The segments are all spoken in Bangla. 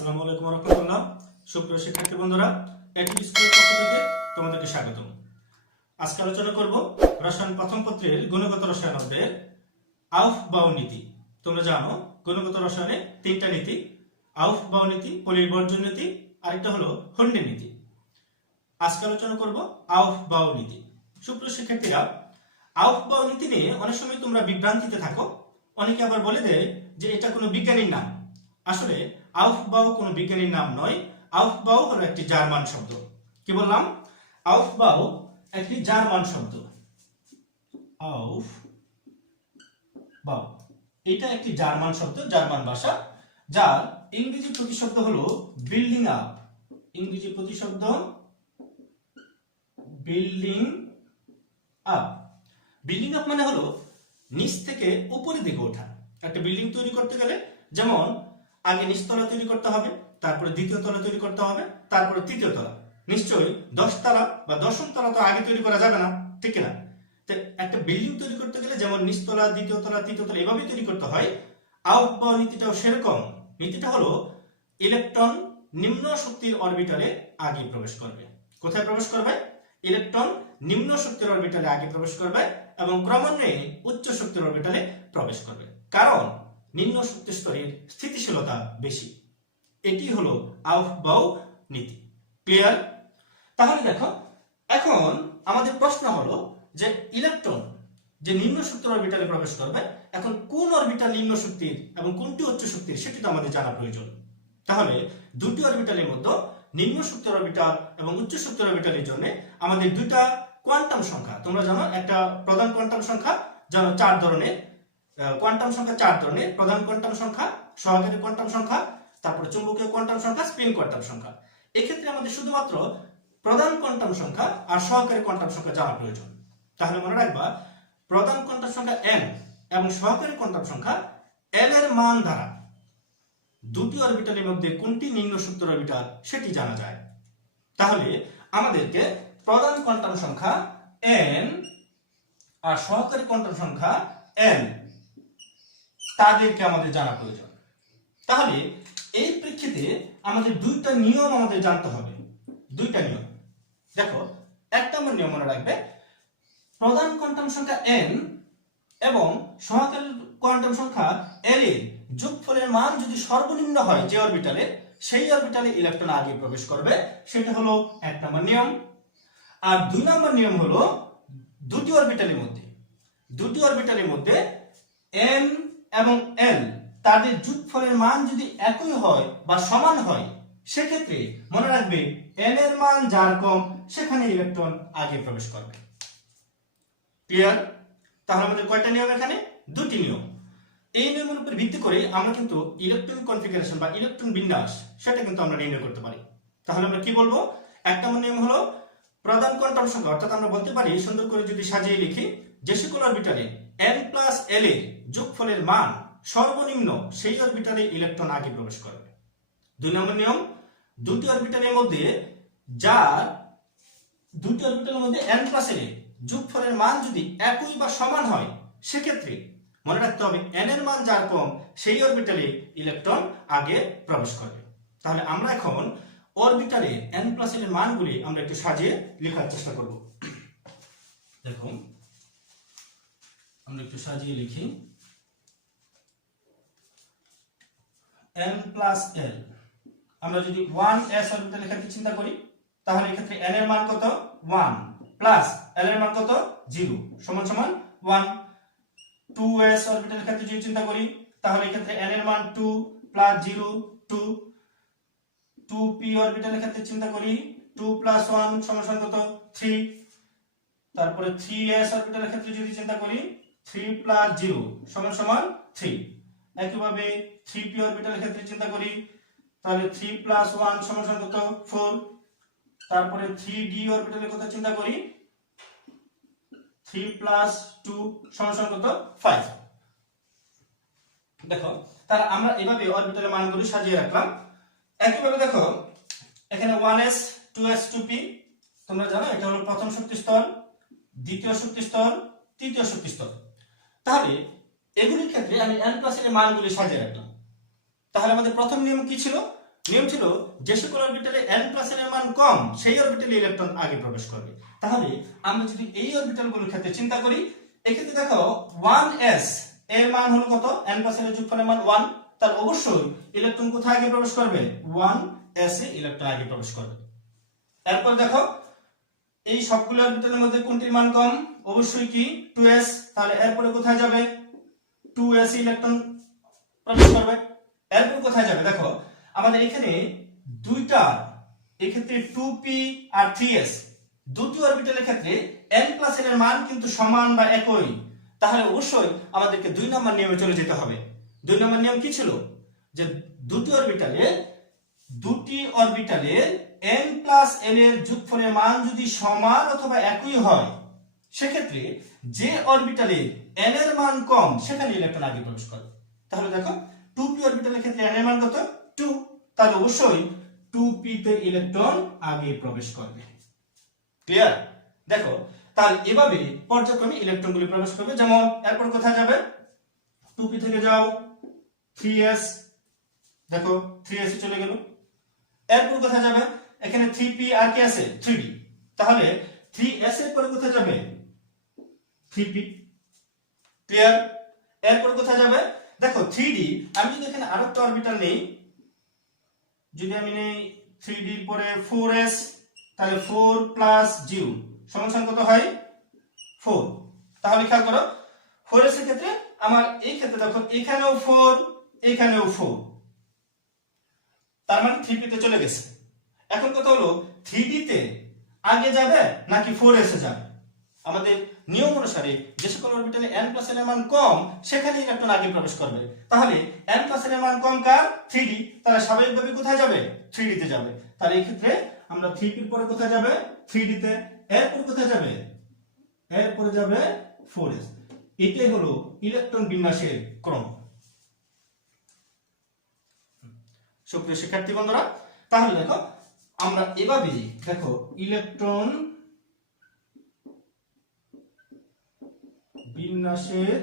আসসালামু আলাইকুম ওয়া রাহমাতুল্লাহ। সুপ্রিয় শিক্ষার্থী বন্ধুরা, এটি স্কুলের পক্ষ থেকে তোমাদেরকে স্বাগতম। আজকে আলোচনা করব রসায়ন প্রথম পত্রের গুণগত রসায়ন অধ্যায়ের আউফবাউ নীতি। তোমরা জানো গুণগত রসায়নে তিনটা নীতি, আউফবাউ নীতি, পরিবর্জন নীতি, আরেকটা হলো হন্ডে নীতি। আজকে আলোচনা করব আউফবাউ নীতি। সুপ্রিয় শিক্ষার্থীরা, আউফবাউ নীতি নিয়ে অনেক সময় তোমরা বিভ্রান্তিতে থাকো। অনেকে আবার বলে দেয় যে এটা কোনো বিজ্ঞানীর নাম। আসলে আউফবাউ কোনো বিজ্ঞানীর নাম নয়। আউফবাউ হলো একটি জার্মান শব্দ। কি বললাম? আউফবাউ একটি জার্মান শব্দ। আউফবাউ এটা একটি জার্মান শব্দ, জার্মান ভাষা, যার ইংরেজি প্রতিশব্দ হলো বিল্ডিং আপ। ইংরেজি প্রতিশব্দ বিল্ডিং আপ। বিল্ডিং আপ মানে হলো নিচ থেকে উপরের দিকে ওঠা। একটা বিল্ডিং তৈরি করতে গেলে যেমন আগে নিচতলা তৈরি করতে হবে, তারপরে দ্বিতীয় তলা তৈরি করতে হবে, তারপরে তৃতীয় তলা। নিশ্চয়ই 10 তলা বা 10ম তলা তো আগে তৈরি করা যাবে না, ঠিক না? তো একটা বিল্ডিং তৈরি করতে গেলে যেমন নিচতলা, দ্বিতীয় তলা, তৃতীয় তলা এভাবেই তৈরি করতে হয়। আউফবাউ নীতিটাও সেরকম। নীতিটা হলো ইলেকট্রন নিম্ন শক্তির অরবিটালে আগে প্রবেশ করবে। কোথায় প্রবেশ করবে? ইলেকট্রন নিম্ন শক্তির অরবিটালে আগে প্রবেশ করবে এবং ক্রমান্বয়ে উচ্চ শক্তির অরবিটালে প্রবেশ করবে, কারণ নিম্ন শক্তি স্তরের স্থিতিশীলতা বেশি। এটি হলো আউফবাউ নীতি। ক্লিয়ার? তাহলে দেখো, এখন আমাদের প্রশ্ন হলো যে ইলেকট্রন যে নিম্ন শক্তির অরবিটালে প্রবেশ করবে, এখন কোন অরবিটাল নিম্ন শক্তির এবং কোনটি উচ্চ শক্তির সেটি তো আমাদের জানা প্রয়োজন। তাহলে দুটি অরবিটালের মধ্যে নিম্ন শক্তির অরবিটাল এবং উচ্চ শক্তির অরবিটালের জন্য আমাদের দুইটা কোয়ান্টাম সংখ্যা, তোমরা জানো একটা প্রধান কোয়ান্টাম সংখ্যা, জানো 4 ধরনের কোয়ান্টাম সংখ্যা, 4 ধরনের প্রধান কোয়ান্টাম সংখ্যা, সহকারী কোয়ান্টাম সংখ্যা, তারপর চুম্বকীয় কোয়ান্টাম সংখ্যা, স্পিন কোয়ান্টাম সংখ্যা। এক্ষেত্রে আমাদের শুধুমাত্র প্রধান কোয়ান্টাম সংখ্যা আর সহকারী কোয়ান্টাম সংখ্যা জানা প্রয়োজন। তাহলে মনে রাখবা, প্রধান কোয়ান্টাম সংখ্যা n এবং সহকারী কোয়ান্টাম সংখ্যা l এর মান দ্বারা দুটি অরবিটালের মধ্যে কোনটি নিম্ন শক্তির অরবিটাল সেটি জানা যায়। তাহলে আমাদেরকে প্রধান কোয়ান্টাম সংখ্যা n আর সহকারী কোয়ান্টাম সংখ্যা l তাদেরকে আমাদের জানা প্রয়োজন। তাহলে এই প্রেক্ষিতে আমাদের দুইটা নিয়ম আমাদের জানতে হবে। দুইটা নিয়ম দেখো, এক নম্বর নিয়ম মনে রাখবে, প্রধান কোয়ান্টাম সংখ্যা n এবং সহকারী কোয়ান্টাম সংখ্যা l এর যোগফলের মান যদি সর্বনিম্ন হয় যে অরবিটালে, সেই অরবিটালে ইলেকট্রন আগে প্রবেশ করবে। সেটা হলো এক নম্বর নিয়ম। আর দুই নম্বর নিয়ম হলো দুটি অরবিটালের মধ্যে m এবং l তাদের যোগফলের মান যদি একই হয় বা সমান হয়, সেক্ষেত্রে মনে রাখবে n এর মান যার কম সেখানে ইলেকট্রন আগে প্রবেশ করবে। ক্লিয়ার? তাহলে আমাদের কয়টা নিয়ম? এখানে দুটি নিয়ম। এই নিয়মের উপর ভিত্তি করে আমরা কিন্তু ইলেকট্রন কনফিগারেশন বা ইলেকট্রন বিন্যাস সেটা কিন্তু আমরা নির্ণয় করতে পারি। তাহলে আমরা কি বলবো? এক নম্বর নিয়ম হলো প্রধান কোয়ান্টাম সংখ্যা, অর্থাৎ আমরা বলতে পারি সুন্দর করে যদি সাজিয়ে লিখি, যে সকল অরবিটালে n প্লাস l এর যোগফলের মান সর্বনিম্ন সেই অরবিটালে ইলেকট্রন আগে প্রবেশ করবে। দুই নম্বর নিয়ম, দুটি অরবিটালের মধ্যে n প্লাস l এর যোগফলের মান যদি একই বা সমান হয়, সেক্ষেত্রে মনে রাখতে হবে n এর মান যার কম সেই অরবিটালে ইলেকট্রন আগে প্রবেশ করবে। তাহলে আমরা এখন অরবিটালে n প্লাস l এর মানগুলি আমরা একটু সাজিয়ে লেখার চেষ্টা করব। দেখুন, আমরা একটু সাজিয়ে লিখি। n প্লাস l, আমরা যদি 1s অরবিটাল লেখার চিন্তা করি, তাহলে এক্ষেত্রে n এর মান কত? 1 প্লাস l এর মান কত? 0 সমান সমান 1। 2s অরবিটাল ক্ষেত্রে যদি চিন্তা করি, তাহলে এক্ষেত্রে n এর মান 2 প্লাস 0 2। 2p অরবিটালের ক্ষেত্রে চিন্তা করি, 2 প্লাস 1 সমান সমান কত? 3। তারপরে 3s অরবিটালের ক্ষেত্রে যদি চিন্তা করি, 3 প্লাস 0 সমান সমান 3। একইভাবে 3p অরবিটালের ক্ষেত্রে চিন্তা করি, তাহলে 3 প্লাস 1 সমান সমান কত? 4। তারপরে 3d অরবিটালের কথা চিন্তা করি, 3 প্লাস 2 সমান সমান কত? 5। দেখো, তাহলে আমরা এভাবে অরবিটালের মানগুলো সাজিয়ে রাখলাম। একইভাবে দেখো, এখানে 1s 2s 2p, তোমরা জানো এটা হলো প্রথম শক্তি স্তর, দ্বিতীয় শক্তি স্তর, তৃতীয় শক্তি স্তর। তাহলে এগুলির ক্ষেত্রে আমি n প্লাস l এর মানগুলি সাজিয়ে রাখলাম। তাহলে আমাদের প্রথম নিয়ম কি ছিল? নিয়ম ছিল যে সকল অরবিটালে n প্লাস n এর মান কম সেই অরবিটালে ইলেকট্রন আগে প্রবেশ করবে। তাহলে আমরা যদি এই অরবিটালগুলোর ক্ষেত্রে চিন্তা করি, এক্ষেত্রে দেখো 1s এর মান হলো কত, n প্লাস n এর যোগফলের মান 1, তার অবশ্যই ইলেকট্রন কোথায় আগে প্রবেশ করবে, 1s এ ইলেকট্রন আগে প্রবেশ করবে। এরপর দেখো এই সবগুলো অরবিটালের মধ্যে কোনটির মান কম, অবশ্যই কি 2s, তাহলে এরপরে কোথায় যাবে, 2s এ ইলেকট্রন প্রবেশ করবে। এরপর কোথায় যাবে, দেখো আমাদের এখানে দুইটা, এক্ষেত্রে 2p আর 3s দুটি অরবিটালের ক্ষেত্রে n প্লাস n এর মান কিন্তু সমান বা একই, তাহলে অবশ্যই আমাদেরকে 2 নম্বর নিয়মে চলে যেতে হবে। 2 নম্বর নিয়ম কি ছিল, যে দুটি অরবিটালে n প্লাস n এর যোগফলের মান যদি সমান অথবা একই হয়, সেক্ষেত্রে যে অরবিটালে n এর মান কম সেখানে ইলেকট্রন আগে প্রবেশ করবে। তাহলে দেখো 2p অরবিটালের ক্ষেত্রে n এর মান কত, 2, তাহলে অবশ্যই 2p তে ইলেকট্রন আগে প্রবেশ করবে। ক্লিয়ার? দেখো তাহলে এভাবে পর্যায়ক্রমে ইলেকট্রনগুলি প্রবেশ করবে। যেমন এরপর কোথায় যাবে, 2p থেকে যাও 3s, দেখো 3s এ চলে গেল। এরপর কোথায় যাবে, এখানে 3p আর কি আছে, 3d, তাহলে 3s এর পরে কোথায় যাবে, 3p। ক্লিয়ার? এরপর কোথায় যাবে, দেখো 3d, আমি যদি এখানে আরেকটা অরবিটাল নেই, যদি আমি নেই 3d এর পরে 4s, তাহলে 4 প্লাস 0 সমান কত হয়, 4। তাহলে খেয়াল করো 4s এর ক্ষেত্রে আমার এই ক্ষেত্রে দেখো এখানেও 4 এখানেও 4, তার মানে 3p তে চলে গেছে। এখন কথা হলো 3d তে আগে যাবে নাকি 4s এ যাবে। আমাদের নিয়ম অনুসারে যে সকল অরবিটালে n প্লাস n এর মান কম সেখানে ইলেকট্রন আগে প্রবেশ করবে। তাহলে n প্লাস n এর মান কম কার, 3d, তাহলে স্বাভাবিকভাবে কোথায় যাবে, 3d তে যাবে। তাহলে এই ক্ষেত্রে আমরা 3p এর পরে কোথায় যাবে, 3d তে। এরপর কোথায় যাবে, এরপরে যাবে 4s। এটাই হলো ইলেকট্রন বিন্যাসের ক্রম। সুপ্রিয় শিক্ষার্থী বন্ধুরা, তাহলে দেখো আমরা এভাবে দেখো ইলেকট্রন বিন্যাসের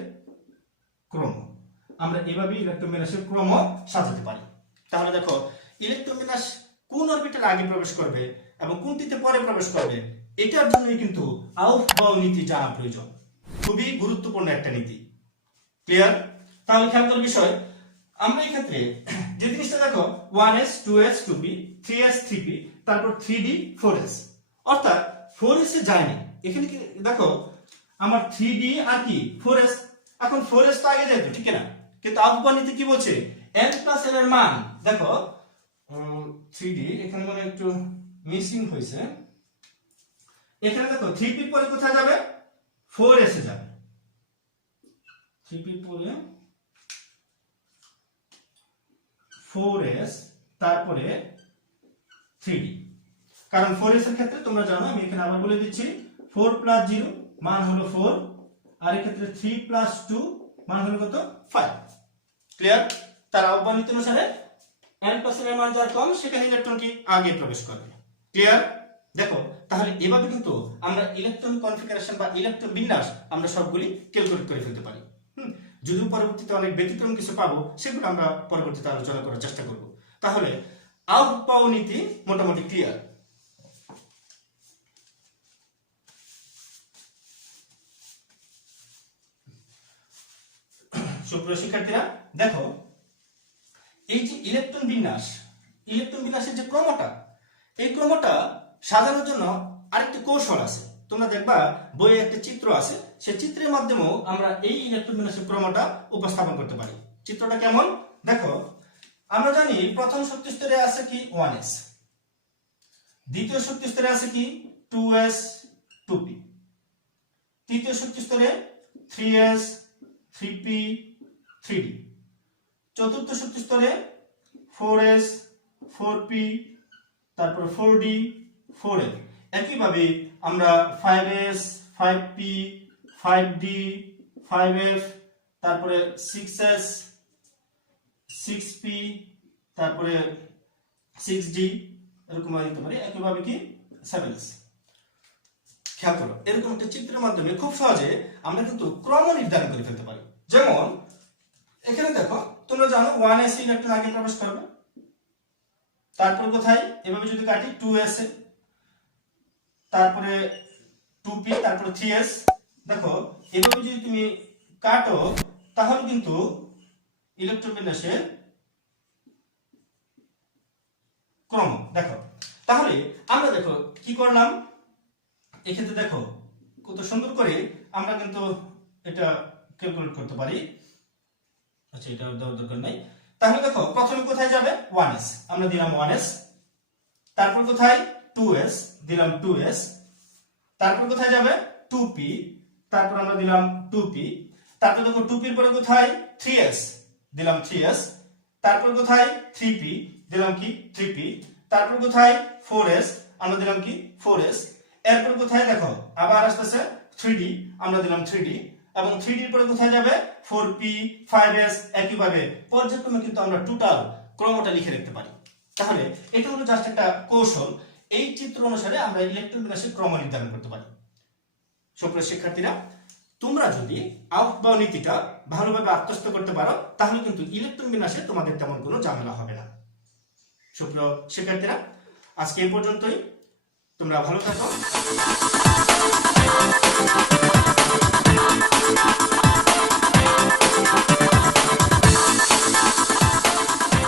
ক্রম, আমরা এভাবে ইলেকট্রন বিন্যাসের ক্রম সাজাতে পারি। তাহলে দেখো ইলেকট্রন বিন্যাস কোন অরবিটালে আগে প্রবেশ করবে এবং কোনটিতে পরে প্রবেশ করবে, এটার জন্যই কিন্তু আউফবাউ নীতি জানা প্রয়োজন। খুবই গুরুত্বপূর্ণ একটা নীতি। ক্লিয়ার? তাহলে খেয়াল করার বিষয়, আমরা এই ক্ষেত্রে যে জিনিসটা দেখো 1s 2s 2p 3s 3p তারপর 3d 4s, অর্থাৎ 4s এ যায়নি। এখানে কি দেখো আমার 3d আর কি 4s, এখন 4s তো আগে যেত, ঠিক না, কিন্তু আউফবাউ নীতি কি বলছে, n প্লাস n এর মান দেখো 3d এখানে মানে একটু মিসিং হয়েছে, এখানে দেখো 3p পরে কোথায় যাবে, 4s এ যাবে। 3p পরে 4s তারপরে 3d, কারণ 4s এর ক্ষেত্রে তোমরা জানো, আমি এখানে আবার বলে দিচ্ছি 4 প্লাস 0 মান হলো 4, আর এই ক্ষেত্রে 3 প্লাস 2 মান হলো কত, 5। ক্লিয়ার? তার আউফবাউ নীতি অনুসারে n প্লাস n এর মান যার কম সেখানে ইলেকট্রন কি আগে প্রবেশ করবে। ক্লিয়ার? দেখো তাহলে এভাবে কিন্তু আমরা ইলেকট্রন কনফিগারেশন বা ইলেকট্রন বিন্যাস আমরা সবগুলি ক্যালকুলেট করে ফেলতে পারি। যদিও পরবর্তীতে অনেক ব্যতিক্রম কিছু পাবো, সেগুলো আমরা পরবর্তীতে আলোচনা করার চেষ্টা করব। তাহলে আউফবাউ নীতি মোটামুটি ক্লিয়ার। সুপ্রিয় শিক্ষার্থীরা, দেখো এই যে ইলেকট্রন বিন্যাসের যে ক্রমটা, এই ক্রমটা সাজানোর জন্য আরেকটি কৌশল আছে। তোমরা দেখবা বইয়ে একটা চিত্র আছে, সেই চিত্রের মাধ্যমেও আমরা এই ইলেকট্রন বিন্যাসের ক্রমটা উপস্থাপন করতে পারি। চিত্রটা কেমন দেখো, আমরা জানি প্রথম শক্তি স্তরে আছে কি 1s, দ্বিতীয় শক্তি স্তরে আছে কি 2s 2p, তৃতীয় শক্তি স্তরে 3s 3p 3d, চতুর্থ শক্তি স্তরে 4s 4p তারপর 4d 4f। একইভাবে আমরা 5s 5p 5d 5f তারপরে 6s 6p তারপরে 6d এরকম দিতে পারি। একইভাবে কি 7s। খেয়াল করো, এরকম একটা চিত্রের মাধ্যমে খুব সহজে আমরা কিন্তু ক্রম নির্ধারণ করে ফেলতে পারি। যেমন এখানে দেখো, তোমরা জানো 1s ইলেকট্রন আগে প্রবেশ করবে, তারপর কোথায় এভাবে যদি কাটি 2s এ, তারপরে 2p, তারপরে 3s। দেখো এভাবে যদি তুমি কাটো তাহলে কিন্তু ইলেকট্রন বিন্যাসের ক্রম দেখো। তাহলে আমরা দেখো কি করলাম এক্ষেত্রে, দেখো কত সুন্দর করে আমরা কিন্তু এটা ক্যালকুলেট করতে পারি। আচ্ছা এটা দেওয়ার দরকার নাই। তাহলে দেখো প্রথমে কোথায় যাবে 1s, আমরা দিলাম 1s, তারপর কোথায় 2s, দিলাম 2s, তারপর কোথায় যাবে 2p, তারপর আমরা দিলাম 2p, তারপর দেখো 2p এর পরে কোথায় 3s, দিলাম 3s, তারপর কোথায় 3p, দিলাম কি 3p, তারপর কোথায় 4s, আমরা দিলাম কি 4s, এরপর কোথায় দেখো আবার আসতেছে 3d, আমরা দিলাম 3d, এবং 3d এর পরে কোথায় যাবে 4p, 5s, একইভাবে পর্যায়ক্রমে কিন্তু আমরা টোটাল ক্রমটা লিখে রাখতে পারি। তাহলে এটা হলো জাস্ট একটা কৌশল, এই চিত্র অনুসারে আমরা ইলেকট্রন বিন্যাসের ক্রম নির্ধারণ করতে পারি। সুপ্রিয় শিক্ষার্থীরা, তোমরা যদি আউফবাউ নীতিটা ভালোভাবে আত্মস্থ করতে পারো তাহলে কিন্তু ইলেকট্রন বিন্যাসে তোমাদের তেমন কোনো ঝামেলা হবে না। সুপ্রিয় শিক্ষার্থীরা, আজকে এই পর্যন্তই। তোমরা ভালো থাকো।